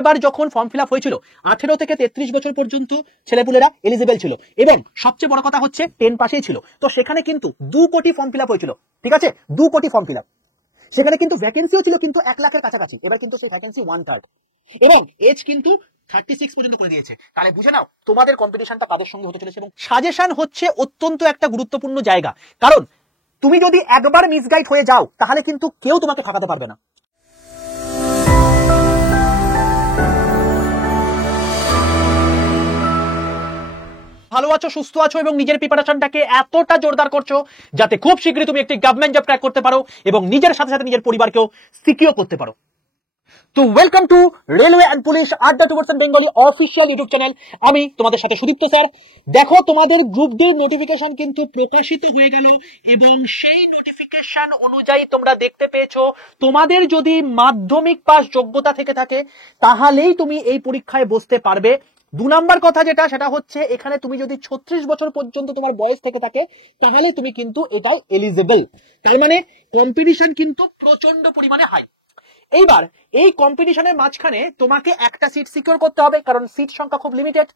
এবার যখন form fill up হয়েছিল 18 থেকে 33 বছর পর্যন্ত ছেলেপুলেরা এলিজিবল ছিল এবং সবচেয়ে বড় কথা হচ্ছে 10 পাশেই ছিল। তো সেখানে কিন্তু 2 কোটি ফর্ম ফিল আপ হয়েছিল, ঠিক আছে, 2 কোটি ফর্ম ফিল আপ। সেখানে কিন্তু ভ্যাকেন্সিও ছিল কিন্তু 1 লাখের কাছাকাছি। এবার কিন্তু সেই ভ্যাকেন্সি 1/3 এবং এজ কিন্তু 36 পর্যন্ত করে দিয়েছে। তাহলে বুঝে নাও তোমাদের কম্পিটিশনটা তাদের সঙ্গে হতে চলেছে। এবং সাজেশন হচ্ছে অত্যন্ত একটা গুরুত্বপূর্ণ জায়গা, কারণ তুমি যদি একবার মিসগাইড হয়ে যাও তাহলে কিন্তু কেউ তোমাকে ঠকাতে পারবে না। ভালো আছো, সুস্থ আছো এবং নিজের প্রিপারেশনটাকে এতটা জোরদার করছো যাতে খুব শীঘ্রই তুমি একটি গভর্নমেন্ট জব ক্র্যাক করতে পারো এবং নিজের সাথে সাথে নিজের পরিবারকেও সিকিউর করতে পারো। তো welcome to railway and police আড্ডা 2% বেঙ্গলি অফিসিয়াল ইউটিউব চ্যানেল। আমি তোমাদের সাথে সুদীপ্ত স্যার। দেখো, তোমাদের গ্রুপ ডি নোটিফিকেশন কিন্তু প্রকাশিত হয়ে গেল এবং সেই নোটিফিকেশন অনুযায়ী তোমরা দেখতে পেয়েছো তোমাদের যদি মাধ্যমিক পাস যোগ্যতা থেকে থাকে তাহলেই তুমি এই পরীক্ষায় বসতে পারবে। 2 নাম্বার কথা যেটা, সেটা হচ্ছে এখানে তুমি যদি 36 বছর পর্যন্ত তোমার বয়স থেকে থাকে তাহলে তুমি কিন্তু এটাই এলিজিবল। তার মানে কম্পিটিশন কিন্তু প্রচন্ড পরিমাণে হাই। এইবার এই কম্পিটিশনের মাঝখানে তোমাকে একটা সিট সিকিউর করতে হবে, কারণ সিট সংখ্যা খুব লিমিটেড।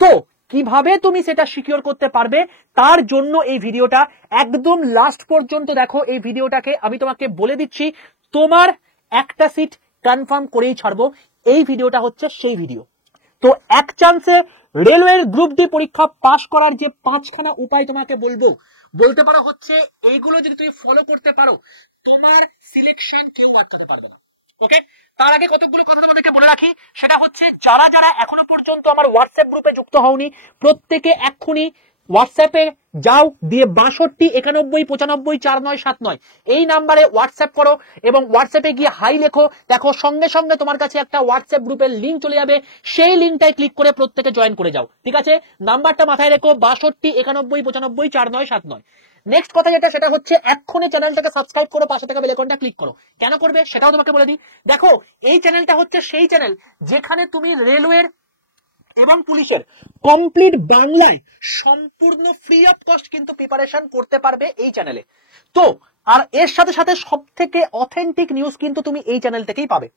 তো কিভাবে তুমি সেটা সিকিউর করতে পারবে তার জন্য এই ভিডিওটা একদম লাস্ট পর্যন্ত দেখো। এই ভিডিওটাকে আমি তোমাকে বলে দিচ্ছি, তোমার একটা সিট কনফার্ম করেই ছাড়বো। এই ভিডিওটা হচ্ছে সেই ভিডিও। তো এক চান্সে রেলওয়ের গ্রুপ ডি পরীক্ষা পাশ করার যে 5খানা উপায় তোমাকে বলতে পারো হচ্ছে এইগুলো যদি তুমি ফলো করতে পারো তোমার সিলেকশন কেউ আটকাতে পারবে না। ওকে, তার আগে কতগুলো কথা তোমাদেরকে বলে রাখি, সেটা হচ্ছে যারা যারা এখনো পর্যন্ত আমার হোয়াটসঅ্যাপ গ্রুপে যুক্ত হওনি প্রত্যেকে এক্ষুনি হোয়াটসঅ্যাপে যাও, দিয়ে 62 91 95 4979 এই নাম্বারে হোয়াটসঅ্যাপ করো এবং হোয়াটসঅ্যাপে গিয়ে হাই লেখো। দেখো সঙ্গে সঙ্গে তোমার কাছে একটা হোয়াটসঅ্যাপ গ্রুপের লিঙ্ক চলে যাবে, সেই লিঙ্কটায় ক্লিক করে প্রত্যেকে জয়েন করে যাও, ঠিক আছে? নাম্বারটা মাথায় রেখো, 62 91 95 4979। নেক্সট কথা যেটা, সেটা হচ্ছে এক্ষুনি চ্যানেলটাকে সাবস্ক্রাইব করো, পাশে থাকা বেল আইকনটা ক্লিক করো। কেন করবে সেটাও তোমাকে বলে দিই। দেখো, এই চ্যানেলটা হচ্ছে সেই চ্যানেল যেখানে তুমি রেলওয়ের এবং পুলিশের কমপ্লিট বাংলায় সম্পূর্ণ ফ্রি অফ কস্ট কিন্তু প্রিপারেশন করতে পারবে এই চ্যানেলে। তো আর এর সাথে সাথে সবথেকে অথেন্টিক নিউজ কিন্তু তুমি এই চ্যানেল থেকেই পাবে।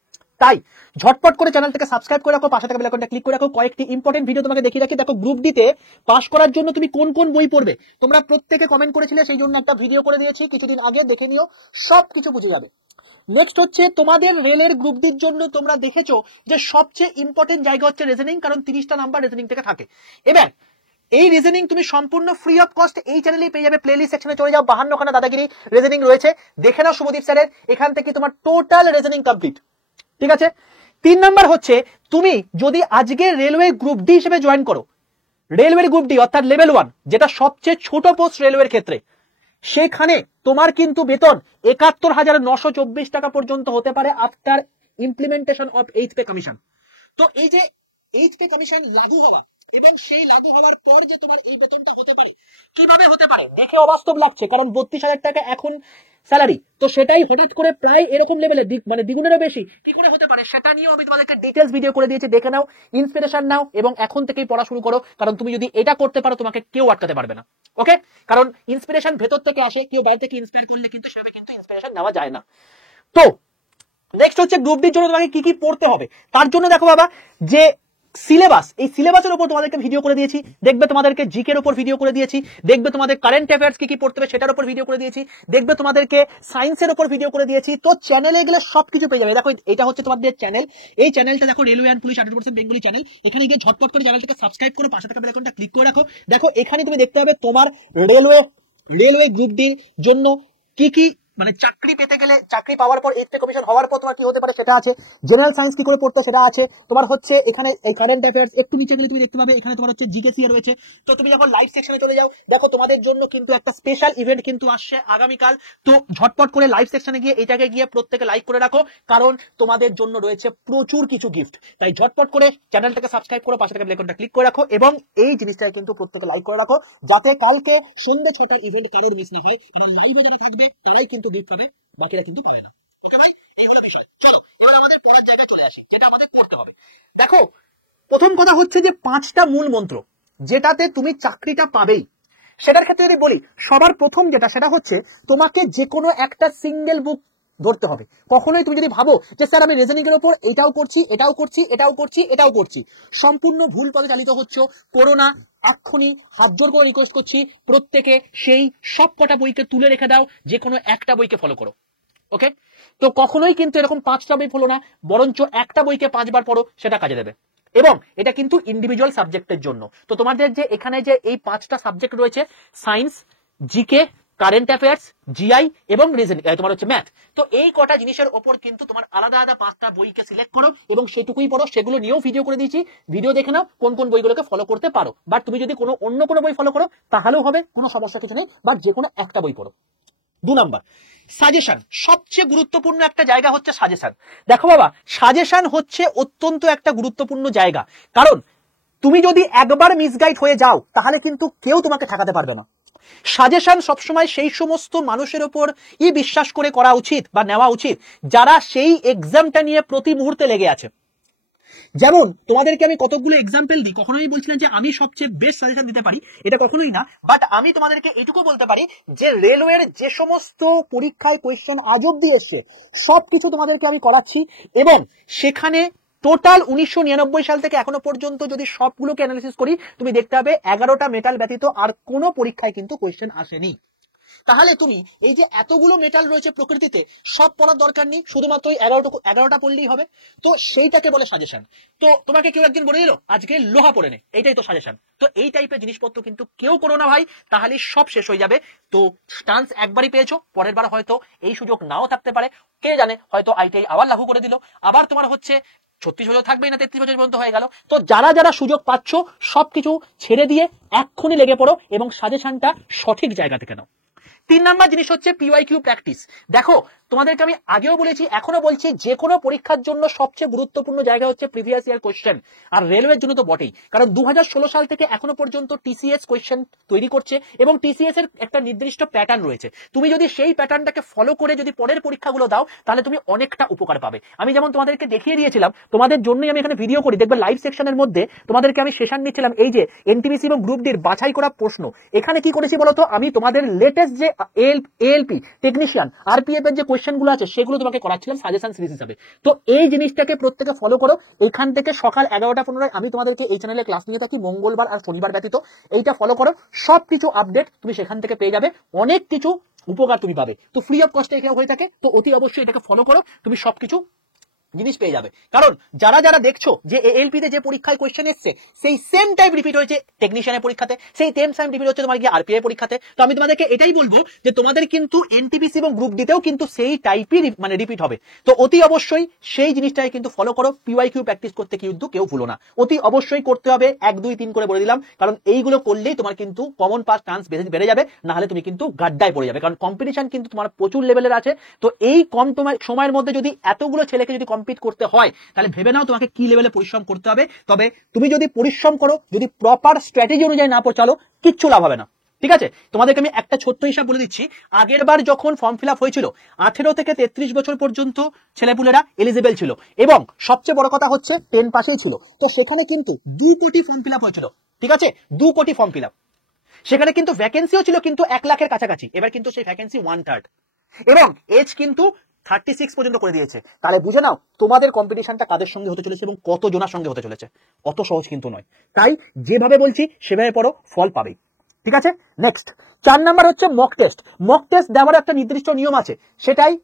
তাই ঝটপট করে চ্যানেলটাকে সাবস্ক্রাইব করে রাখো, পাশে থাকা বেল আইকনটা ক্লিক করে রাখো। কয়েকটি ইম্পর্টেন্ট ভিডিও তোমাকে দেখিয়ে রাখি। দেখো, গ্রুপ ডিতে পাস করার জন্য তুমি কোন কোন বই পড়বে তোমরা প্রত্যেকে কমেন্ট করেছিলে, সেই জন্য একটা ভিডিও করে দিয়েছি কিছুদিন আগে, দেখে নিও, সবকিছু বুঝে যাবে। নেক্সট হচ্ছে তোমাদের রেলের গ্রুপ ডির জন্য তোমরা দেখেছো যে সবচেয়ে ইম্পর্টেন্ট জায়গা হচ্ছে রিজনিং, কারণ 30টা নাম্বার রিজনিং থেকে থাকে। এবার এই রিজনিং তুমি সম্পূর্ণ ফ্রি অফ কস্ট এই চ্যানেলেই পেয়ে যাবে। প্লেলিস্ট সেকশনে চলে যাও, 52খানা দাদাগিরি রিজনিং রয়েছে, দেখে নাও শুভদীপ স্যারের। এখান থেকে তোমার টোটাল রিজনিং কমপ্লিট, ঠিক আছে? 3 নাম্বার হচ্ছে তুমি যদি আজকে রেলওয়ে গ্রুপ ডি হিসেবে জয়েন করো, রেলওয়ে গ্রুপ ডি অর্থাৎ লেভেল 1 যেটা সবচেয়ে ছোট পোস্ট রেলওয়ের ক্ষেত্রে, সেখানে তোমার কিন্তু বেতন 71,924 টাকা পর্যন্ত হতে পারে after implementation of H pay commission. তো এই যে এইচ পে কমিশন লাগু হওয়া এবং সেই লাগু হওয়ার পর যে তোমার এই বেতনটা হতে পারে, কিভাবে হতে পারে দেখে অবাস্তব লাগছে, কারণ 32,000 টাকা এখন স্যালারি, তো সেটাই হঠাৎ করে প্রায় এরকম লেভেলে মানে দ্বিগুণেরও বেশি কি করে হতে পারে সেটা নিয়েও আমি তোমাদেরকে ডিটেলস ভিডিও করে দিয়েছি, দেখে নাও, ইন্সপিরেশন নাও এবং এখন থেকেই পড়া শুরু করো, কারণ তুমি যদি এটা করতে পারো তোমাকে কেউ আটকাতে পারবে না। ওকে, কারণ ইন্সপিরেশন ভেতর থেকে আসে, কেউ বাইরে থেকে ইন্সপায়ার করলে কিন্তু সেভাবে কিন্তু ইন্সপিরেশন নেওয়া যায় না। তো নেক্সট হচ্ছে গ্রুপ ডির জন্য তোমাকে কি কি পড়তে হবে। তার জন্য দেখো বাবা, যে সিলেবাস, এই সিলেবাসের উপর তোমাদেরকে ভিডিও করে দিয়েছি, দেখবে তোমাদেরকে জিকে এর উপর ভিডিও করে দিয়েছি, দেখবে তোমাদের কারেন্ট অ্যাফেয়ার্স কি কি পড়তে হবে সেটার উপর ভিডিও করে দিয়েছি, দেখবে তোমাদেরকে সায়েন্সের উপর ভিডিও করে দিয়েছি। তো চ্যানেলে গেলে সবকিছু পেয়ে যাবে। দেখো, এটা হচ্ছে তোমাদের চ্যানেল, এই চ্যানেলটা দেখো railway and police 100% Bengali channel. এখানে গিয়ে ঝটপট করে চ্যানেলটাকে সাবস্ক্রাইব করো, পাশে থাকা বেল আইকনটা ক্লিক করে রাখো। দেখো, এখানে তুমি দেখতে পাবে তোমার রেলওয়ে গ্রুপ ডির জন্য কি কি মানে চাকরি পেতে গেলে, চাকরি পাওয়ার পর এইচ পে কমিশন হওয়ার পর তোমার কি হতে পারে সেটা আছে, জেনারেল সায়েন্স কি করে পড়তে সেটা আছে, তোমার হচ্ছে এখানে এই কারেন্ট অ্যাফেয়ার্স। একটু নিচে গেলে তুমি দেখতে পাবে এখানে তোমার হচ্ছে জিকেসি রয়েছে। তো তুমি যখন লাইভ সেকশনে চলে যাও, দেখো তোমাদের জন্য কিন্তু একটা স্পেশাল ইভেন্ট কিন্তু আসছে আগামীকাল। তো ঝটপট করে লাইভ সেকশনে গিয়ে এটাকে গিয়ে প্রত্যেকে লাইক করে রাখো, কারণ তোমাদের জন্য রয়েছে প্রচুর কিছু গিফট। তাই ঝটপট করে চ্যানেলটাকে সাবস্ক্রাইব করো, পাশে থাকা বেল আইকনটা ক্লিক করে রাখো এবং এই জিনিসটাকে কিন্তু প্রত্যেকে লাইক করে রাখো, যাতে কালকে সন্ধ্যে 6টার ইভেন্ট কারোর মিস না হয়। কারণ লাইভে যারা থাকবে তারাই কিন্তু গিফট পাবে, বাকিরা কিন্তু পাবে না। ওকে ভাই, এই হলো বিষয়। চলো এবার আমাদের পড়ার জায়গায় চলে আসি, যেটা আমাদের করতে হবে। দেখো, প্রথম কথা হচ্ছে যে 5টা মূল মন্ত্র যেটাতে তুমি চাকরিটা পাবেই। সেটার ক্ষেত্রে যদি বলি, সবার প্রথম যেটা, সেটা হচ্ছে তোমাকে যে কোনো একটা সিঙ্গেল বুক ধরতে হবে। কখনোই তুমি যদি ভাবো যে স্যার আমি রিজনিং এর উপর এটাও করছি, এটাও করছি, এটাও করছি, এটাও করছি, সম্পূর্ণ ভুল পথে চালিত হচ্ছ। করোনা এক্ষুনি হাত জোর করে রিকোয়েস্ট করছি, প্রত্যেকে সেই সব কটা বইকে তুলে রেখে দাও, যে কোনো একটা বইকে ফলো করো। ওকে, তো কখনোই কিন্তু এরকম 5টা বই ফলো না, বরঞ্চ একটা বইকে 5বার পড়ো, সেটা কাজে দেবে। এবং এটা কিন্তু ইন্ডিভিজুয়াল সাবজেক্টের জন্য। তো তোমাদের যে এখানে যে এই 5টা সাবজেক্ট রয়েছে, science, GK, current affairs, GI এবং রিজনিং, তোমার হচ্ছে ম্যাথ, তো এই কটা জিনিসের ওপর কিন্তু তোমার আলাদা আলাদা 5টা বইকে সিলেক্ট করো এবং সেটুকুই পড়ো। সেগুলো নিয়েও ভিডিও করে দিয়েছি, ভিডিও দেখে নাও কোন কোন বইগুলোকে ফলো করতে পারো। বাট তুমি যদি অন্য কোনো বই ফলো করো তাহলেও হবে, কোনো সমস্যা কিছু নেই, বাট যে কোনো একটা বই পড়ো। 2 নাম্বার, সাজেশন। সবচেয়ে গুরুত্বপূর্ণ একটা জায়গা হচ্ছে সাজেশন। দেখো বাবা, সাজেশন হচ্ছে অত্যন্ত একটা গুরুত্বপূর্ণ জায়গা, কারণ তুমি যদি একবার মিসগাইড হয়ে যাও তাহলে কিন্তু কেউ তোমাকে ঠেকাতে পারবে না। সাজেশন সবসময় সেই সমস্ত মানুষের উপর বিশ্বাস করে করা উচিত বা নেওয়া উচিত যারা সেই এক্সামটা নিয়ে প্রতি মুহূর্তে লেগে আছে। যেমন তোমাদেরকে আমি কতগুলো এক্সাম্পল দিই, কখনোই বলছি না যে আমি সবচেয়ে বেস্ট সাজেশন দিতে পারি, এটা কখনোই না, বাট আমি তোমাদেরকে এটুকু বলতে পারি যে রেলওয়ের যে সমস্ত পরীক্ষায় কোয়েশ্চেন আজ অব্দি এসছে সবকিছু তোমাদেরকে আমি করাচ্ছি, এবং সেখানে টোটাল 1999 সাল থেকে এখনো পর্যন্ত যদি সবগুলোকে অ্যানালিসিস করি, তুমি দেখতে হবে 11টা মেটাল ব্যতীত আর কোনো পরীক্ষায় কিন্তু কোয়েশ্চেন আসেনি। তাহলে তুমি এই যে এতগুলো মেটাল রয়েছে প্রকৃতিতে, সব পড়ার দরকার নেই, শুধুমাত্র 11টা পড়লেই হবে। তো সেইটাকে বলে সাজেশন। তো তোমাকে কেউ একদিন বলে দিল আজকে লোহা পড়ে নে, এইটাই তো সাজেশন। তো এই টাইপের জিনিসপত্র কিন্তু কেউ করো না ভাই, তাহলে সব শেষ হয়ে যাবে। তো চান্স একবারই পেয়েছো, পরের বার হয়তো এই সুযোগ নাও থাকতে পারে, কে জানে, হয়তো আইটিআই আবার লাগু করে দিল, আবার তোমার হচ্ছে 36 বছর থাকবেই না, 33 বছর পর্যন্ত হয়ে গেল। তো যারা যারা সুযোগ পাচ্ছ সবকিছু ছেড়ে দিয়ে এক্ষুনি লেগে পড়ো এবং সাজেশনটা সঠিক জায়গা থেকে নাও। 3 নাম্বার জিনিস হচ্ছে পিওয়াইকিউ প্র্যাকটিস। দেখো, তোমাদেরকে আমি আগেও বলেছি, এখনো বলছি, যে কোনো পরীক্ষার জন্য সবচেয়ে গুরুত্বপূর্ণ জায়গা হচ্ছে প্রিভিয়াস ইয়ার কোয়েশ্চেন, আর রেলওয়ের জন্য তো বটেই, কারণ 2016 সাল থেকে এখনো পর্যন্ত টিসিএস কোয়েশ্চেন তৈরি করছে এবং টিসিএস এর একটা নির্দিষ্ট প্যাটার্ন রয়েছে। তুমি যদি সেই প্যাটার্নটাকে ফলো করে যদি পরের পরীক্ষাগুলো দাও তাহলে তুমি অনেকটা উপকার পাবে। আমি যেমন তোমাদেরকে দেখিয়ে দিয়েছিলাম, তোমাদের জন্যই আমি এখানে ভিডিও করি, দেখবে লাইভ সেকশনের মধ্যে তোমাদেরকে আমি সেশন নিচ্ছিলাম এই যে এনটিপিসি এবং গ্রুপ ডির বাছাই করা প্রশ্ন। এখানে কি করেছি বলতো, আমি তোমাদের লেটেস্ট যে এএলপি টেকনিশিয়ান আরপিএফ এর যে কোয়েশ্চেন গুলো আছে সেগুলো তোমাকে করাচ্ছিলাম সাজেশন সিরিজ হিসাবে। তো এই জিনিসটাকে প্রত্যেকে ফলো করো। এখান থেকে সকাল 11টা 15 আমি তোমাদেরকে এই চ্যানেলে ক্লাস নিয়ে থাকি মঙ্গলবার আর শনিবার ব্যতীত। এইটা ফলো করো, সবকিছু আপডেট তুমি সেখান থেকে পেয়ে যাবে, অনেক কিছু উপকার তুমি পাবে। তো ফ্রি অফ কস্টে এখানে হয়ে থাকে, তো অতি অবশ্যই এটাকে ফলো করো, তুমি সবকিছু জিনিস পেয়ে যাবে। কারণ যারা যারা দেখছো যে এএলপি তে যে পরীক্ষায় কোয়েশ্চেন এসছে সেই সেম টাইপ রিপিট হয়েছে টেকনিশিয়ানের পরীক্ষাতে, সেই সেম রিপিট হচ্ছে তোমার গিয়ে আরপিআই পরীক্ষাতে। তো আমি তোমাদেরকে এটাই বলবো যে তোমাদের কিন্তু এনটিপিসি এবং গ্রুপ ডিতেও কিন্তু সেই টাইপই মানে রিপিট হবে। তো অতি অবশ্যই সেই জিনিসটাই কিন্তু ফলো করো। পিওয়াইকিউ প্র্যাকটিস করতে কিন্তু কেউ ভুলো না, অতি অবশ্যই করতে হবে, 1 2 3 করে বলে দিলাম, কারণ এইগুলো করলেই তোমার কিন্তু কমন পাস চান্স বেড়ে যাবে, না হলে তুমি কিন্তু গাড্ডায় পড়ে যাবে, কারণ কম্পিটিশন কিন্তু তোমার প্রচুর লেভেলের আছে। তো এই কম সময়ের মধ্যে যদি এতগুলো ছেলেকে যদি কম্পিট করতে হয় তাহলে ভেবে নাও তোমাকে কি লেভেলে পরিশ্রম করতে হবে। তবে তুমি যদি পরিশ্রম করো, যদি প্রপার স্ট্র্যাটেজি অনুযায়ী না চালো, কিচ্ছু লাভ হবে না। ঠিক আছে, তোমাদেরকে আমি একটা ছোট্ট হিসাব বলে দিচ্ছি। আগের বার যখন ফর্ম ফিল আপ হয়েছিল 18 থেকে 33 বছর পর্যন্ত ছেলেপুলেরা এলিজিবল ছিল এবং সবচেয়ে বড় কথা হচ্ছে 10 পাশেই ছিল। তো সেখানে কিন্তু 2 কোটি ফর্ম ফিল আপ হয়েছিল। ঠিক আছে, 2 কোটি ফর্ম ফিল আপ, সেখানে কিন্তু ভ্যাকেন্সিও ছিল কিন্তু 1 লাখের কাছাকাছি। এবার কিন্তু সেই ভ্যাকেন্সি 1/3 এবং এজ কিন্তু 36 পর্যন্ত করে দিয়েছে। তাহলে বুঝে নাও তোমাদের কম্পিটিশনটা কাদের সঙ্গে হতে চলেছে এবং কত জনের সঙ্গে হতে চলেছে, অত সহজ কিন্তু নয়। তাই যেভাবে বলছি সেভাবে পড়ো, ফল পাবেই। ঠিক আছে, নেক্সট 4 নাম্বার হচ্ছে মক টেস্ট। মক টেস্ট দেওয়ার একটা নির্দিষ্ট নিয়ম আছে, সেটাই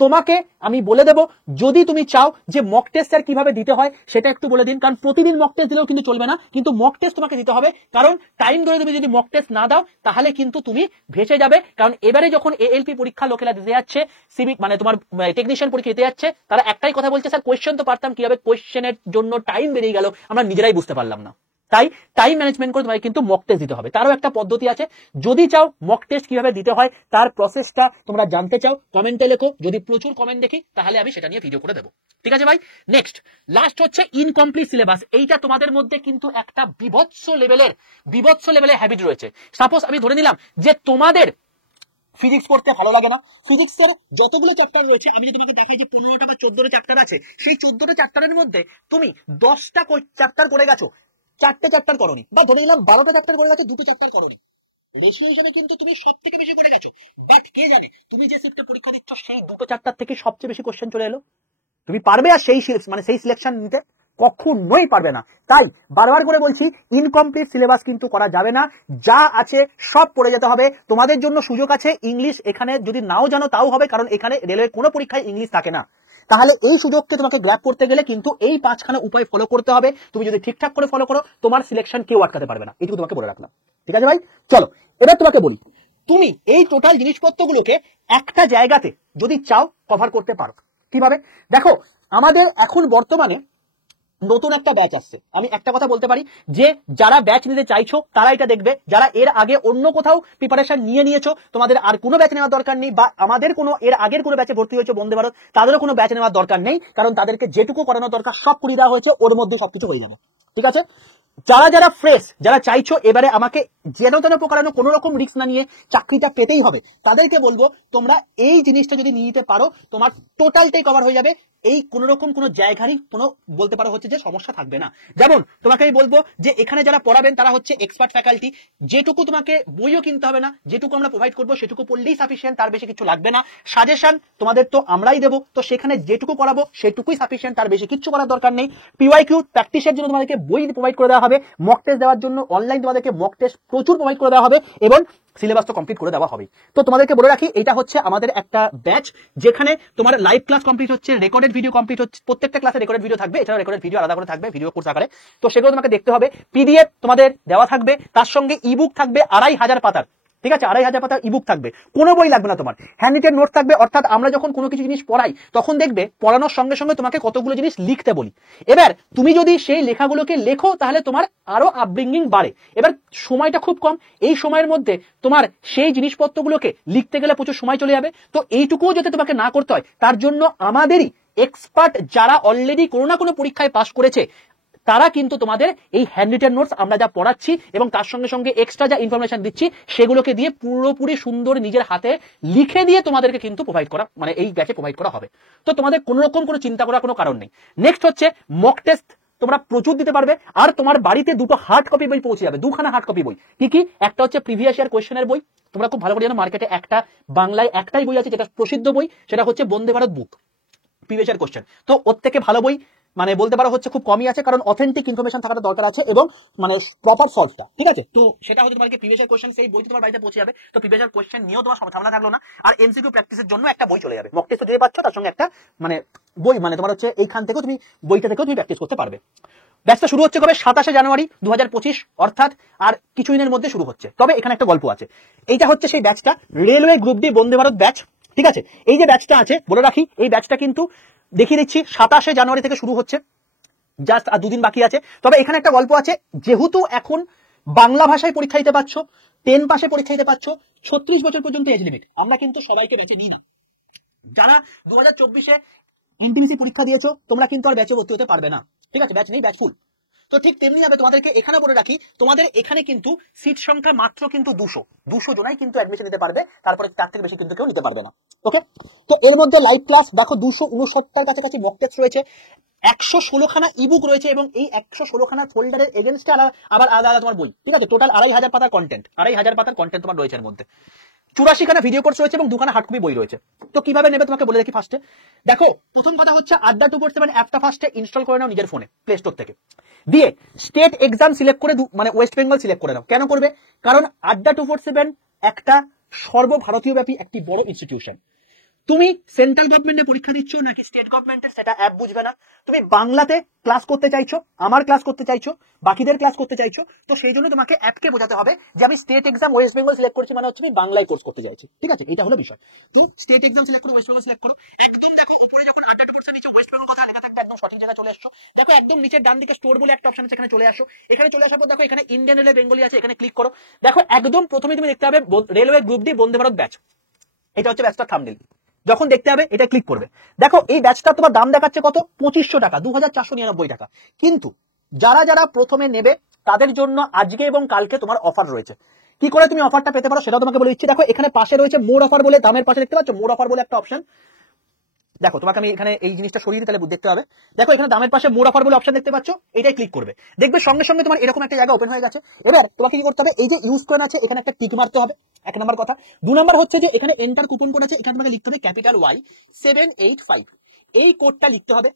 তোমাকে আমি বলে দেব। যদি তুমি চাও যে মক টেস্ট আর কিভাবে দিতে হয় সেটা একটু বলে দিন, কারণ প্রতিদিন মক টেস্ট দিলেও কিন্তু চলবে না, কিন্তু মক টেস্ট তোমাকে দিতে হবে। কারণ টাইম ধরে তুমি যদি মক টেস্ট না দাও তাহলে কিন্তু তুমি ভেসে যাবে। কারণ এবারে যখন এএলপি পরীক্ষা লোকেরা দিতে যাচ্ছে, সিভিক মানে তোমার টেকনিশিয়ান পরীক্ষা দিতে যাচ্ছে, তারা একটাই কথা বলছে, স্যার কোয়েশ্চেন তো পারতাম, কিভাবে কোয়েশ্চেনের জন্য টাইম বেরিয়ে গেল আমরা নিজেরাই বুঝতে পারলাম না। তাই টাইম ম্যানেজমেন্ট করে তোমাকে কিন্তু মক টেস্ট দিতে হবে। তারও একটা পদ্ধতি আছে, যদি চাও মক টেস্ট কিভাবে দিতে হয় তার প্রসেসটা তোমরা জানতে চাও কমেন্টে লেখো, যদি প্রচুর কমেন্ট দেখি তাহলে আমি সেটা নিয়ে ভিডিও করে দেবো। ঠিক আছে ভাই, নেক্সট লাস্ট হচ্ছে ইনকমপ্লিট সিলেবাস। এইটা তোমাদের মধ্যে কিন্তু একটা বিভৎস লেভেলের হ্যাবিট রয়েছে। সাপোজ আমি ধরে নিলাম যে তোমাদের ফিজিক্স পড়তে ভালো লাগে না, ফিজিক্সের যতগুলো চ্যাপ্টার রয়েছে আমি যদি তোমাকে দেখাই যে 15টা বা 14টা চ্যাপ্টার আছে, সেই 14টা চ্যাপ্টারের মধ্যে তুমি 10টা চ্যাপ্টার করে গেছো, 4টে চ্যাপ্টার করোনি, বা ধরে নিলাম 12টা চ্যাপ্টার করে গেছো, 2টো চ্যাপ্টার করোনি। রেশিও হিসেবে কিন্তু তুমি সব থেকে বেশি করে গেছো। বাট কে জানে তুমি যে শিফটে পরীক্ষা দিচ্ছ সেই দুটো চারটার থেকে সবচেয়ে বেশি কোশ্চেন চলে এলো, তুমি পারবে আর সেই সিলেকশন নিতে? কখনোই পারবে না। তাই বারবার করে বলছি, ইনকমপ্লিট সিলেবাস কিন্তু করা যাবে না, যা আছে সব পড়ে যেতে হবে। তোমাদের জন্য সুযোগ আছে, ইংলিশ এখানে যদি নাও জানো তাও হবে, কারণ এখানে রেলওয়ে কোনো পরীক্ষায় ইংলিশ থাকে না। তাহলে এই সুযোগকে তোমাকে গ্র্যাব করতে গেলে কিন্তু এই 5খানা উপায় ফলো করতে হবে। তুমি যদি ঠিকঠাক করে ফলো করো, তোমার সিলেকশন কেউ আটকাতে পারবে না, এটুকু তোমাকে বলে রাখলাম। ঠিক আছে ভাই, চলো এবার তোমাকে বলি, তুমি এই টোটাল জিনিসপত্রগুলোকে একটা জায়গাতে যদি চাও কভার করতে পারো। কিভাবে? দেখো, আমাদের এখন বর্তমানে নতুন একটা ব্যাচ আসছে। আমি একটা কথা বলতে পারি যে যারা ব্যাচ নিতে চাইছো তারা এটা দেখবে, যারা এর আগে অন্য কোথাও প্রিপারেশন নিয়েছো, তোমাদের আর কোনো ব্যাচ নেওয়ার দরকার নেই, বা আমাদের কোনো এর আগের কোনো ব্যাচে ভর্তি হয়েছে বন্দে ভারত, তাদেরও কোনো ব্যাচ নেওয়ার দরকার নেই, কারণ তাদেরকে যেটুকু করানোর দরকার সব করিয়ে দেওয়া হয়েছে, ওর মধ্যে সবকিছু হয়ে যাবে। ঠিক আছে? যারা যারা ফ্রেশ, যারা চাইছো এবারে আমাকে যেন তেন প্রকারানো কোনো রকম রিস্ক না নিয়ে চাকরিটা পেতেই হবে, তাদেরকে বলবো তোমরা এই জিনিসটা যদি নিয়ে নিতে পারো, তোমার টোটালটাই কভার হয়ে যাবে। এই কোন রকম কোনো জায়গারই কোনো বলতে পারো হচ্ছে যে সমস্যা থাকবে না। যেমন তোমাকে আমি বলবো যে এখানে যারা পড়াবেন তারা হচ্ছে এক্সপার্ট ফ্যাকাল্টি, যেটুকু তোমাকে বইও কিনতে হবে না, যেটুকু আমরা প্রোভাইড করবো সেটুকু পড়লেই সাফিসিয়েন্ট, তার বেশি কিছু লাগবে না। সাজেশন তোমাদের তো আমরাই দেবো, তো সেখানে যেটুকু করাবো সেটুকুই সাফিসিয়েন্ট, তার বেশি কিছু করার দরকার নেই। পিওয়াইকিউ প্র্যাকটিসের জন্য তোমাদেরকে বই প্রোভাইড করে দেওয়া হবে, মক টেস্ট দেওয়ার জন্য অনলাইন তোমাদেরকে মক টেস্ট প্রচুর প্রোভাইড করে দেওয়া হবে, এবং সিলেবাস তো কমপ্লিট করে দেওয়া হবে। তো তোমাদেরকে বলে রাখি, এটা হচ্ছে আমাদের একটা ব্যাচ যেখানে তোমার লাইভ ক্লাস কমপ্লিট হচ্ছে, রেকর্ডেড ভিডিও কমপ্লিট হচ্ছে, প্রত্যেকটা ক্লাসে রেকর্ডেড ভিডিও থাকবে, এছাড়া রেকর্ডেড ভিডিও আলাদা করে থাকবে ভিডিও কোর্স আকারে। তো সেগুলো তোমাকে দেখতে হবে। পিডিএফ তোমাদের দেওয়া থাকবে, তার সঙ্গে ইবুক থাকবে 2500 পাতার। ঠিক আছে, 2500 পাতার ইবুক থাকবে, কোনো বই লাগবে না তোমার, হ্যান্ড রিটেন নোট থাকবে। অর্থাৎ আমরা যখন কোনো কিছু জিনিস পড়াই তখন দেখবে পড়ানোর সঙ্গে সঙ্গে তোমাকে কতগুলো জিনিস লিখতে বলি। এবার তুমি যদি সেই লেখাগুলোকে লেখো তাহলে তোমার আরো আপব্রিঙ্গিং বাড়ে। এবার সময়টা খুব কম, এই সময়ের মধ্যে তোমার সেই জিনিসপত্রগুলোকে লিখতে গেলে প্রচুর সময় চলে যাবে। তো এইটুকুও যাতে তোমাকে না করতে হয়, তার জন্য আমাদেরই এক্সপার্ট যারা অলরেডি কোনো না কোনো পরীক্ষায় পাস করেছে, তারা কিন্তু তোমাদের এই হ্যান্ড রিটেন নোটস আমরা যা পড়াচ্ছি এবং তার সঙ্গে সঙ্গে এক্সট্রা যা ইনফরমেশন দিচ্ছি সেগুলোকে দিয়ে পুরোপুরি সুন্দর নিজের হাতে লিখে দিয়ে তোমাদেরকে কিন্তু প্রোভাইড করা, মানে এই ব্যাচে প্রোভাইড করা হবে। তো তোমাদের কোনো রকম কোনো চিন্তা করার কোনো কারণ নেই। নেক্সট হচ্ছে মক টেস্ট তোমরা প্রচুর দিতে পারবে, আর তোমার বাড়িতে দুটো হার্ড কপি বই পৌঁছে যাবে, 2খানা হার্ড কপি বই। কি কি? একটা হচ্ছে প্রিভিয়াস ইয়ার কোয়েশ্চেনের বই, তোমরা খুব ভালো করে জানো মার্কেটে একটা বাংলায় একটাই বই আছে যেটা প্রসিদ্ধ বই, সেটা হচ্ছে বন্দে ভারত বুক প্রিভিয়াস ইয়ার কোয়েশ্চেন। তো ওর থেকে ভালো বই মানে বলতে পারো হচ্ছে খুব কমই আছে, কারণ অথেন্টিক ইনফরমেশন থাকাটা দরকার আছে এবং মানে প্রপার সলভটা। ঠিক আছে, তো সেটা হচ্ছে তোমাকে প্রিভিয়াস ইয়ার কোয়েশ্চেন, সেই বইটি তোমার বাড়িতে পৌঁছে যাবে। তো প্রিভিয়াস ইয়ার কোয়েশ্চেন নিয়েও তোমার ঝামেলা থাকলো না। আর এমসিকিউ প্র্যাকটিসের জন্য একটা বই চলে যাবে, মক টেস্ট দিতে পারছো, তার সঙ্গে একটা মানে বই, মানে তোমার হচ্ছে এইখান থেকেও তুমি বইটা থেকেও তুমি প্র্যাকটিস করতে পারবে। ব্যাচটা শুরু হচ্ছে কবে? 27শে জানুয়ারি 2025, অর্থাৎ আর কিছু দিনের মধ্যে শুরু হচ্ছে। তবে এখানে একটা গল্প আছে, এইটা হচ্ছে সেই ব্যাচটা, railway group D Vande Bharat batch. ঠিক আছে, এই যে ব্যাচটা আছে বলে রাখি, এই ব্যাচটা কিন্তু দেখিয়ে দিচ্ছি 27শে জানুয়ারি থেকে শুরু হচ্ছে, জাস্ট আর 2 দিন বাকি আছে। তবে এখানে একটা গল্প আছে, যেহেতু এখন বাংলা ভাষায় পরীক্ষা দিতে পারছো, 10 পাশে পরীক্ষা দিতে পারছো, 36 বছর পর্যন্ত এজ লিমিট, আমরা কিন্তু সবাইকে বেছে নিই না। যারা 2024-এ এনটিপিসি পরীক্ষা দিয়েছো তোমরা কিন্তু আর ব্যাচে ভর্তি হতে পারবে না। ঠিক আছে, ব্যাচ নেই, ব্যাচ ফুল। তো ঠিক তেমনি ভাবে তোমাদেরকে এখানে বলে রাখি, তোমাদের এখানে কিন্তু সিট সংখ্যা মাত্র কিন্তু 200 জনাই কিন্তু অ্যাডমিশন নিতে পারবে, তারপরে তার থেকে বেশি কিন্তু কেউ নিতে পারবে না। ওকে, তো এর মধ্যে লাইভ ক্লাস দেখো 269টার কাছাকাছি মক টেস্ট রয়েছে, 116খানা ইবুক রয়েছে, এবং এই 116খানা ফোল্ডারের এগেনস্টে আবার আলাদা তোমার বই। ঠিক আছে, টোটাল 2500 পাতার কন্টেন্ট, 2500 পাতার কন্টেন্ট তোমার রয়েছে এর মধ্যে। 84খানা ভিডিও কোর্স রয়েছে এবং 2খানা হার্ড কপি বই রয়েছে। তো কিভাবে নেবে তোমাকে বলে রাখি ফার্স্টে। দেখো, প্রথম কথা হচ্ছে আড্ডা 247 অ্যাপটা ফার্স্টে ইনস্টল করে নাও নিজের ফোনে প্লে স্টোর থেকে, দিয়ে স্টেট এক্সাম সিলেক্ট করে মানে ওয়েস্ট বেঙ্গল সিলেক্ট করে নাও। কেন করবে? কারণ আড্ডা 247 একটা সর্বভারতীয় ব্যাপী একটি বড় ইনস্টিটিউশন। তুমি সেন্ট্রাল গভর্নমেন্টের পরীক্ষা দিচ্ছ নাকি স্টেট গভর্নমেন্টের সেটা অ্যাপ বুঝবে না। তুমি বাংলাতে ক্লাস করতে চাইছো, আমার ক্লাস করতে চাইছো, বাকিদের ক্লাস করতে চাইছো, তো সেই জন্য তোমাকে অ্যাপকে বোঝাতে হবে যে আমি state exam West Bengal select করছি, মানে হচ্ছে আমি বাংলায় কোর্স করতে চাইছি। ঠিক আছে, এটা হলো বিষয়। তুমি স্টেট এক্সাম সিলেক্ট করো, ওয়েস্ট বেঙ্গল সিলেক্ট করো, একদম দেখো উপরে যখন আড্ডা কোর্স নিচে ওয়েস্ট বেঙ্গল কথা লেখা থাকবে, একদম সঠিক জায়গায় চলে এসছো। দেখো একদম নিচের ডান দিকে স্টোর বলে একটা অপশন আছে, এখানে চলে আসো। এখানে চলে আসার পর দেখো এখানে ইন্ডিয়ান রেলওয়ে বেঙ্গলি আছে, এখানে ক্লিক করো। দেখো একদম প্রথমে তুমি দেখতে হবে railway group D Vande Bharat batch, এটা হচ্ছে ব্যাচটার থাম্বনেল। যখন দেখতে হবে এটা ক্লিক করবে। দেখো এই ব্যাচটা তোমার দাম দেখাচ্ছে কত? 2500 টাকা, 2499 টাকা। কিন্তু যারা যারা প্রথমে নেবে তাদের জন্য আজকে এবং কালকে তোমার অফার রয়েছে। কি করে তুমি অফারটা পেতে পারো সেটাও তোমাকে বলে দিচ্ছি। দেখো এখানে পাশে রয়েছে মোর অফার বলে, দামের পাশে দেখতে পাচ্ছ মোর অফার বলে একটা অপশন। দেখো তোমাকে আমি এখানে এই জিনিসটা সরিয়ে দিই, তাহলে দেখতে হবে। দেখো এখানে দামের পাশে মোর অফার বলে অপশন দেখতে পাচ্ছ, এটাই ক্লিক করবে, দেখবে সঙ্গে সঙ্গে তোমার এরকম একটা জায়গা ওপেন হয়ে গেছে। এবার তোমাকে কি করতে হবে, এই যে ইউজ কয়েন আছে এখানে একটা টিক মারতে হবে, এক নাম্বার কথা। 2 নাম্বার হচ্ছে যে এখানে এন্টার কুপন কোড আছে, এখানে তোমাকে লিখতে হবে ক্যাপিটাল ওয়াই 785, এই কোডটা লিখতে হবে,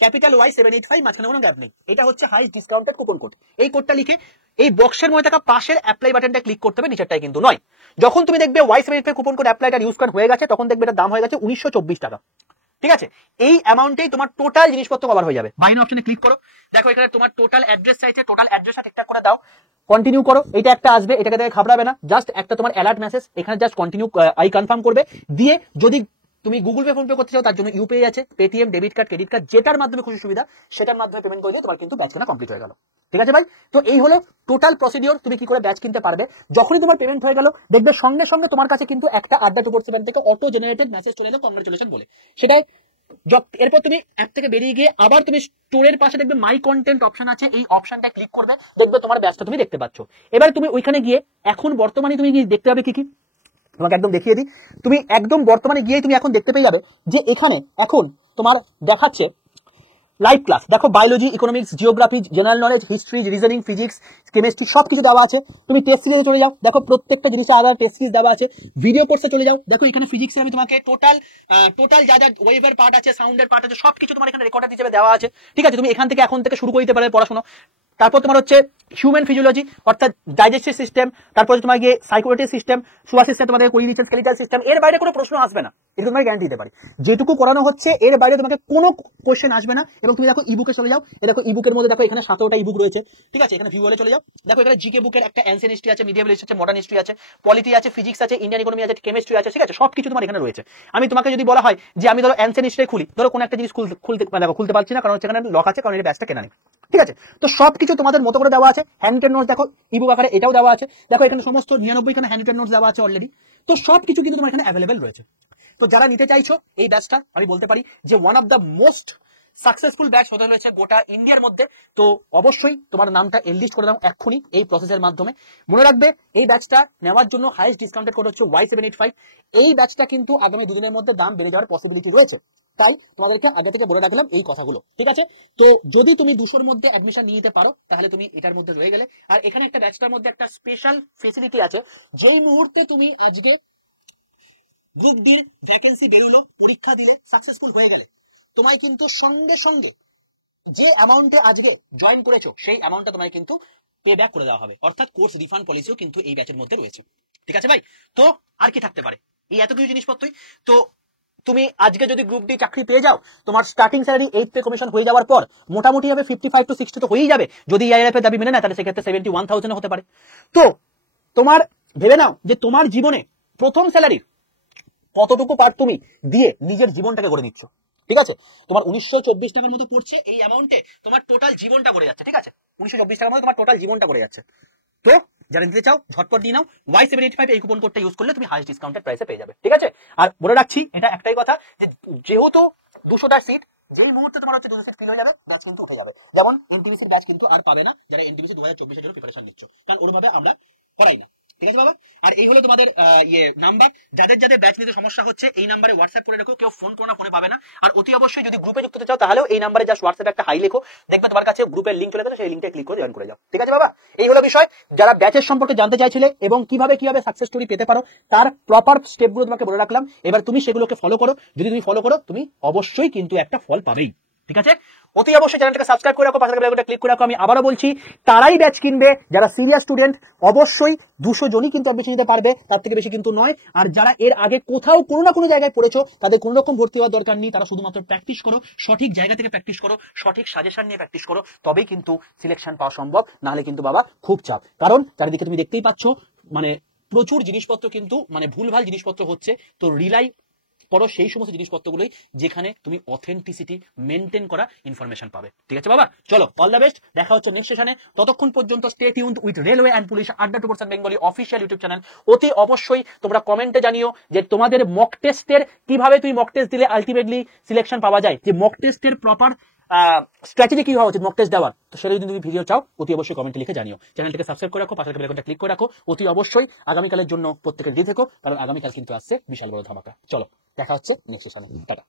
ক্যাপিটাল ওয়াই 785, মাঝখানে কোনো গ্যাপ নেই। এটা হচ্ছে হাইস্ট ডিসকাউন্টেড কুপন কোড। এই কোডটা লিখে এই বক্সের মধ্যে থাকা পাশের অ্যাপ্লাই বাটনটা ক্লিক করতে হবে, নিচেরটাই কিন্তু নয়। যখন তুমি দেখবে ওয়াই 785 কুপন কোড অ্যাপ্লাইটা ইউজ করা হয়ে গেছে, তখন দেখবে এটার দাম হয়ে গেছে 1924 টাকা। ঠিক আছে, এই অ্যামাউন্টেই তোমার টোটাল জিনিসপত্র কভার হয়ে যাবে। বাইন অপশনে ক্লিক করো, দেখো এখানে তোমার টোটাল অ্যাড্রেস চাইছে, টোটাল অ্যাড্রেসটা ঠিকঠাক করে দাও, কন্টিনিউ করো। এটা একটা আসবে, এটাকে দেখে ঘাবড়াবে না, জাস্ট একটা তোমার অ্যালার্ট মেসেজ, এখানে জাস্ট কন্টিনিউ আই কনফার্ম করবে দিয়ে, যদি তুমি গুগল পে ফোন পে করতে চাও তার জন্য ইউপিআই আছে, Paytm, debit card, credit card, যেটার মাধ্যমে খুশি সুবিধা সেটার মাধ্যমে পেমেন্ট করলে তোমার কিন্তু ব্যাচ কেনা কমপ্লিট হয়ে গেল। ঠিক আছে ভাই, তো এই হলো টোটাল প্রসিডিওর, তুমি কি করে ব্যাচ কিনতে পারবে। যখনই তোমার পেমেন্ট হয়ে গেল, দেখবে সঙ্গে সঙ্গে তোমার কাছে কিন্তু একটা Adda247 থেকে অটো জেনারেটেড মেসেজ চলে এলো কংগ্রাচুলেশন বলে। সেটাই এরপর তুমি অ্যাপ থেকে বেরিয়ে গিয়ে আবার তুমি স্টোরের পাশে দেখবে মাই কন্টেন্ট অপশন আছে, এই অপশনটা ক্লিক করবে, দেখবে তোমার ব্যাচটা তুমি দেখতে পাচ্ছ। এবার তুমি ওইখানে গিয়ে এখন বর্তমানে তুমি দেখতে পাবে কি কি, তোমাকে একদম দেখিয়ে দিই। তুমি একদম বর্তমানে গিয়ে তুমি এখন দেখতে পেয়ে যাবে যে এখানে এখন তোমার দেখাচ্ছে লাইভ ক্লাস। দেখো biology, economics, geography, general knowledge, history, reasoning, physics, chemistry সবকিছু দেওয়া আছে। তুমি টেস্ট সিরিজে চলে যাও, দেখো প্রত্যেকটা জিনিসে আলাদা টেস্ট সিরিজ দেওয়া আছে। ভিডিও কোর্সে চলে যাও, দেখো এখানে ফিজিক্সে আমি তোমাকে টোটাল যা যা ওয়েভের পার্ট আছে, সাউন্ডের পার্ট আছে, সবকিছু তোমার এখানে রেকর্ডার হিসেবে দেওয়া আছে। ঠিক আছে, তুমি এখান থেকে এখন থেকে শুরু করে দিতে পারবে পড়াশোনা। তারপর তোমার হচ্ছে হিউম্যান ফিজিওলজি অর্থাৎ ডাইজেস্টিভ সিস্টেম, তারপরে তোমার গিয়ে সাইকোলজি সিস্টেম, সোয়া সিস্টেম, তোমাদের কোই রিচার্জ স্কেলিটাল সিস্টেম, এর বাইরে কোনো প্রশ্ন আসবে না, এটা তোমাকে গ্যারান্টি দিতে পারি। যেটুকু পড়ানো হচ্ছে এর বাইরে তোমাকে কোনো কোশ্চেন আসবে না। এবং তুমি দেখো ইবুকে চলে যাও, দেখো ইবুকের মধ্যে দেখো এখানে 7টা ইবুক রয়েছে। ঠিক আছে, এখানে ভিউয়ালে চলে যাও, দেখো এখানে জিকে বুকের একটা অ্যানসিয়েন্ট হিস্ট্রি আছে, মিডিয়েভাল হিস্ট্রি আছে, মডার্ন হিস্ট্রি আছে, পলিটি আছে, ফিজিক্স আছে, ইন্ডিয়ান ইকোনমি আছে, কেমিস্ট্রি আছে। ঠিক আছে, সবকিছু তোমার এখানে রয়েছে। আমি তোমাকে যদি বলা হয় যে আমি ধরো অ্যানসিয়েন্ট হিস্ট্রি খুলি, ধরো কোনো একটা জিনিস খুলতে পারছি না, কারণ হচ্ছে এখানে লক আছে, কারণ এটা ব্যাচটা কেনা নেই। ঠিক আছে, তো সবকিছু তোমাদের মতো করে দেওয়া আছে। হ্যান্ডরিটেন নোটস দেখো ইবুক আকারে এটাও দেওয়া আছে, দেখো এখানে সমস্ত 99 খানা হ্যান্ডরিটেন নোটস দেওয়া আছে অলরেডি। তো সবকিছু কিন্তু তোমার এখানে অ্যাভেলেবেল রয়েছে। তো যারা নিতে চাইছো এই ব্যাচটা, আমি বলতে পারি যে one of the most successful batch হতে হয়েছে গোটা ইন্ডিয়ার মধ্যে। তো অবশ্যই তোমার নামটা এনলিস্ট করে দাও এক্ষুনি এই প্রসেসের মাধ্যমে। মনে রাখবে এই ব্যাচটা নেওয়ার জন্য হাইস্ট ডিসকাউন্টেড কোড হচ্ছে Y785। এই ব্যাচটা কিন্তু আগামী দুদিনের মধ্যে দাম বেড়ে যাওয়ার পসিবিলিটি রয়েছে, তাই তোমাদেরকে আগে থেকে বলে রাখলাম এই কথাগুলো। ঠিক আছে, তো যদি তুমি 200-র মধ্যে অ্যাডমিশন নিয়ে নিতে পারো তাহলে তুমি এটার মধ্যে রয়ে গেলে। আর এখানে একটা ব্যাচটার মধ্যে একটা স্পেশাল ফেসিলিটি আছে, যেই মুহূর্তে তুমি আজকে গ্রুপ ডি ভ্যাকেন্সি বেরোলো, পরীক্ষা দিয়ে সাকসেসফুল হয়ে গেলে, তোমায় কিন্তু সঙ্গে সঙ্গে যে অ্যামাউন্টে আজকে জয়েন করেছো সেই অ্যামাউন্টটা তোমায় কিন্তু পে ব্যাক করে দেওয়া হবে, অর্থাৎ কোর্স রিফান্ড পলিসিও কিন্তু এই ব্যাচের মধ্যে রয়েছে। ঠিক আছে ভাই, তো আর কি থাকতে পারে, এই এত কিছু জিনিসপত্রই। তো তুমি আজকে যদি গ্রুপ ডি চাকরি পেয়ে যাও, তোমার স্টার্টিং স্যালারি 8 পে কমিশন হয়ে যাওয়ার পর মোটামুটি হবে 55 to 60 তো হয়েই যাবে। যদি IRF এর দাবি মেনে নেয় তাহলে সেক্ষেত্রে 71,000 হতে পারে। তো তোমার ভেবে নাও যে তোমার জীবনে প্রথম স্যালারির কতটুকু পার্ট তুমি দিয়ে নিজের জীবনটাকে গড়ে নিচ্ছ। ঠিক আছে, তোমার 1924 টাকার মতো পড়ছে, এই অ্যামাউন্টে তোমার টোটাল জীবনটা গড়ে যাচ্ছে। ঠিক আছে, 1924 টাকার মতো তোমার টোটাল জীবনটা গড়ে যাচ্ছে। তো যারা নিতে চাও ঝটপট নিয়ে নাও, Y785 এই কুপন কোডটা ইউজ করলে তুমি হাইস্ট ডিসকাউন্টেড প্রাইসে পেয়ে যাবে। ঠিক আছে, আর বলে রাখছি এটা একটাই কথা, যে যেহেতু 200টা সিট, যেই মুহূর্তে তোমার হচ্ছে 200 সিট ফিল হয়ে যাবে, ব্যাচ কিন্তু উঠে যাবে। যেমন এনটিপিসির ব্যাচ কিন্তু আর পাবে না যারা এনটিপিসি 2024 এর জন্য প্রিপারেশন নিচ্ছ, কারণ ওরভাবে আমরা পড়াই না। ঠিক আছে বাবা, আর এই হলো তোমাদের নাম্বার। যাদের যাদের ব্যাচ নিতে সমস্যা হচ্ছে এই নাম্বারে হোয়াটসঅ্যাপ করে রাখো, কেউ ফোন করো না, ফোনে পাবে না। আর অতি অবশ্যই যদি গ্রুপে যুক্ত হতে চাও তাহলেও এই নাম্বারে জাস্ট হোয়াটসঅ্যাপে একটা হাই লেখো, দেখবে তোমার কাছে গ্রুপের লিংক চলে গেলে সেই লিংকে ক্লিক করে জয়েন করে যাও। ঠিক আছে বাবা, এই হলো বিষয়। যারা ব্যাচের সম্পর্কে জানতে চাইছিলে এবং কিভাবে সাকসেস স্টোরি পেতে পারো তার প্রপার স্টেপগুলো তোমাকে বলে রাখলাম। এবার তুমি সেগুলোকে ফলো করো, যদি তুমি ফলো করো তুমি অবশ্যই কিন্তু একটা ফল পাবেই। ঠিক আছে, অতি অবশ্যই চ্যানেলটাকে সাবস্ক্রাইব করে রাখো, পাশে বেল আইকনটা ক্লিক করে রাখো। আমি আবারও বলছি, তারাই ব্যাচ কিনবে যারা সিরিয়াস স্টুডেন্ট। অবশ্যই 200 জনই কিন্তু অ্যাডমিশন নিতে পারবে, তার থেকে বেশি কিন্তু নয়। আর যারা এর আগে কোথাও কোনো না কোনো জায়গায় পড়েছো, তাদের কোনো রকম ভর্তি হওয়ার দরকার নেই, তারা শুধুমাত্র প্র্যাকটিস করো, সঠিক জায়গা থেকে প্র্যাকটিস করো, সঠিক সাজেশন নিয়ে প্র্যাকটিস করো, তবেই কিন্তু সিলেকশন পাওয়া সম্ভব। না হলে কিন্তু বাবা খুব চাপ, কারণ চারিদিকে তুমি দেখতেই পাচ্ছ মানে প্রচুর জিনিসপত্র কিন্তু মানে ভুলভাল জিনিসপত্র হচ্ছে। তো রিলাই করো সেই সমস্ত জিনিসপত্রগুলোই যেখানে তুমি অথেন্টিসিটি মেনটেন করা ইনফরমেশন পাবে। ঠিক আছে বাবা, চলো অল দ্য বেস্ট, দেখা হচ্ছে নেক্সট সেশনে। ততক্ষণ পর্যন্ত stay tuned with railway and police Adda247 Bengali official YouTube channel. অতি অবশ্যই তোমরা কমেন্টে জানিও যে তোমাদের মক টেস্টের কিভাবে তুমি মক টেস্ট দিলে আলটিমেটলি সিলেকশন পাওয়া যায়, যে মক টেস্টের প্রপার স্ট্র্যাটেজি কি হওয়া উচিত মক টেস্ট দেওয়ার। তো সেটা যদি তুমি ভিডিও চাও অতি অবশ্যই কমেন্টে লিখে জানিও। চ্যানেলটাকে সাবস্ক্রাইব করে রাখো, পাশে বেল আইকনটা ক্লিক করে রাখো। অতি অবশ্যই আগামীকালের জন্য প্রত্যেকের রেডি থেকো, কারণ আগামীকাল কিন্তু আসছে বিশাল বড় ধামাকা। চলো দেখা হচ্ছে নেক্সট সেশনে, টাটা।